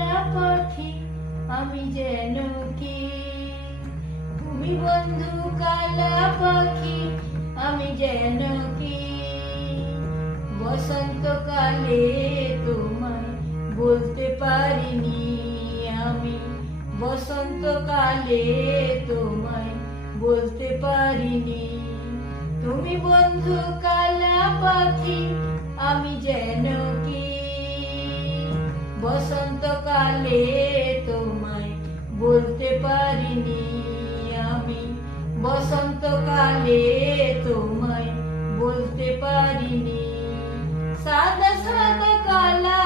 কালা পাখি আমি যেন কি, তুমি বন্ধু কালা পাখি আমি যেন কি। বসন্তকালে তোমায় বলতে পারিনি আমি, বসন্তকালে তোমায় বলতে পারিনি। তুমি বন্ধু কালা পাখি আমি যেন কি, বসন্তকালে তোমায় বলতে পারিনি আমি, বসন্তকালে তোমায় বলতে পারিনি। সাদা সাদা কালা